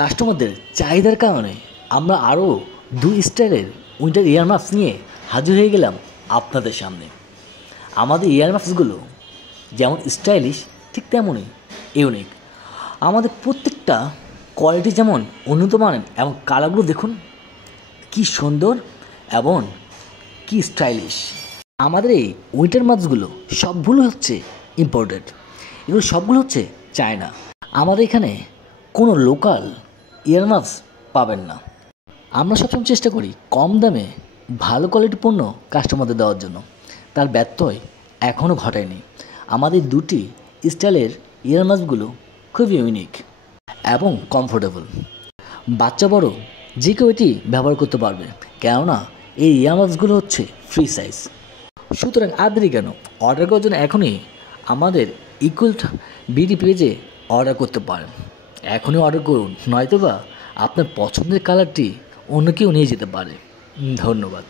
কাস্টমারদের চাহিদার কারণে আমরা আরও দুই স্টাইলের উইন্টার ইয়ারমাফস নিয়ে হাজির হয়ে গেলাম আপনাদের সামনে। আমাদের ইয়ারমাফসগুলো যেমন স্টাইলিশ ঠিক তেমনই ইউনিক। আমাদের প্রত্যেকটা কোয়ালিটি যেমন উন্নত মানের এবং কালারগুলো দেখুন কি সুন্দর এবং কি স্টাইলিশ। আমাদের এই উইন্টার মাস্কগুলো সবগুলো হচ্ছে ইম্পোর্টেড, এগুলো সবগুলো হচ্ছে চায়না। আমাদের এখানে কোনো লোকাল ইয়ারমাফস পাবেন না। আমরা সবসময় চেষ্টা করি কম দামে ভালো কোয়ালিটির পণ্য কাস্টমারদের দেওয়ার জন্য, তার ব্যত্যয় এখনও ঘটায়নি। আমাদের দুটি স্টাইলের ইয়ারমাফসগুলো খুবই ইউনিক এবং কমফোর্টেবল। বাচ্চা বড় যে কেউ এটি ব্যবহার করতে পারবে, কেননা এই ইয়ারমাফসগুলো হচ্ছে ফ্রি সাইজ। সুতরাং আর দেরি কেন, অর্ডার করার জন্য এখনই আমাদের ইকুয়াল বিডি পেজে অর্ডার করতে পারেন। এখনই অর্ডার করুন, নয়তোবা আপনার পছন্দের কালারটি অন্য কেউ নিয়ে যেতে পারে। ধন্যবাদ।